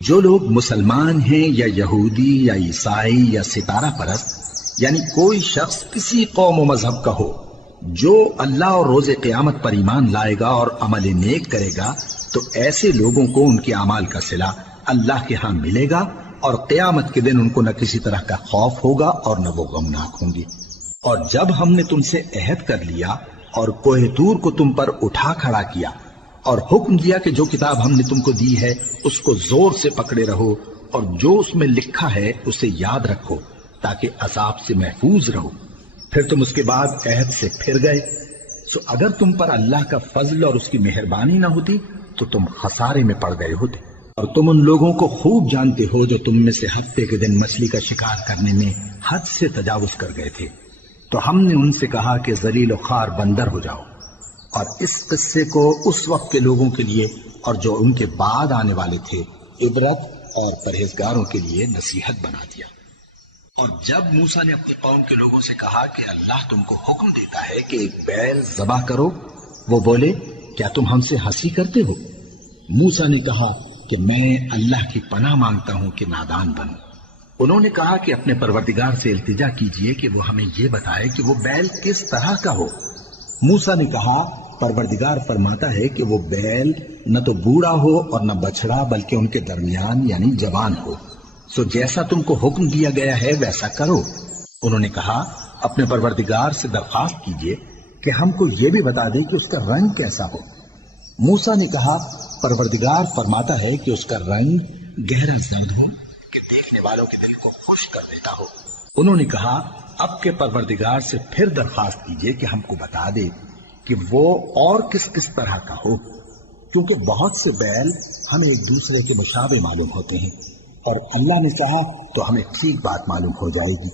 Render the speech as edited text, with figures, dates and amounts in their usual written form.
جو لوگ مسلمان ہیں یا یہودی یا عیسائی یا ستارہ پرست، یعنی کوئی شخص کسی قوم و مذہب کا ہو، جو اللہ اور روز قیامت پر ایمان لائے گا اور عمل نیک کرے گا، تو ایسے لوگوں کو ان کے اعمال کا صلہ اللہ کے ہاں ملے گا، اور قیامت کے دن ان کو نہ کسی طرح کا خوف ہوگا اور نہ وہ غمناک ہوں گے۔ اور جب ہم نے تم سے عہد کر لیا اور کوہ طور کو تم پر اٹھا کھڑا کیا اور حکم دیا کہ جو کتاب ہم نے تم کو دی ہے اس کو زور سے پکڑے رہو، اور جو اس میں لکھا ہے اسے یاد رکھو تاکہ عذاب سے محفوظ رہو، پھر تم اس کے بعد عہد سے پھر گئے، سو اگر تم پر اللہ کا فضل اور اس کی مہربانی نہ ہوتی تو تم خسارے میں پڑ گئے ہوتے۔ اور تم ان لوگوں کو خوب جانتے ہو جو تم میں سے ہفتے کے دن مچھلی کا شکار کرنے میں حد سے تجاوز کر گئے تھے، تو ہم نے ان سے کہا کہ ذلیل و خوار بندر ہو جاؤ، اور اس قصے کو اس وقت کے لوگوں کے لیے اور جو ان کے بعد آنے والے تھے عبرت اور پرہیزگاروں کے لیے نصیحت بنا دیا۔ اور جب موسیٰ نے اپنی قوم کے لوگوں سے کہا کہ اللہ تم کو حکم دیتا ہے کہ ایک بیل ذبح کرو، وہ بولے کیا تم ہم سے ہنسی کرتے ہو؟ موسیٰ نے کہا کہ میں اللہ کی پناہ مانگتا ہوں کہ نادان بنوں۔ انہوں نے کہا کہ اپنے پروردگار سے التجا کیجئے کہ وہ ہمیں یہ بتائے کہ وہ بیل کس طرح کا ہو۔ موسیٰ نے کہا پروردگار فرماتا ہے کہ وہ بیل نہ تو بوڑھا ہو اور نہ بچڑا، بلکہ ان کے درمیان یعنی جوان ہو، سو جیسا تم کو حکم دیا گیا ہے ویسا کرو۔ انہوں نے کہا اپنے پروردگار سے درخواست کیجئے کہ ہم کو یہ بھی بتا دے کہ اس کا رنگ کیسا ہو۔ موسیٰ نے کہا پروردگار فرماتا ہے کہ اس کا رنگ گہرا زرد ہو کہ دیکھنے والوں کے دل کو خوش کر دیتا ہو۔ انہوں نے کہا اب کے پروردگار سے پھر درخواست کیجئے کہ ہم کو بتا دے کہ وہ اور کس کس طرح کا ہو، کیونکہ بہت سے بیل ہمیں ایک دوسرے کے مشابہ معلوم ہوتے ہیں، اور اللہ نے چاہا تو ہمیں ٹھیک بات معلوم ہو جائے گی۔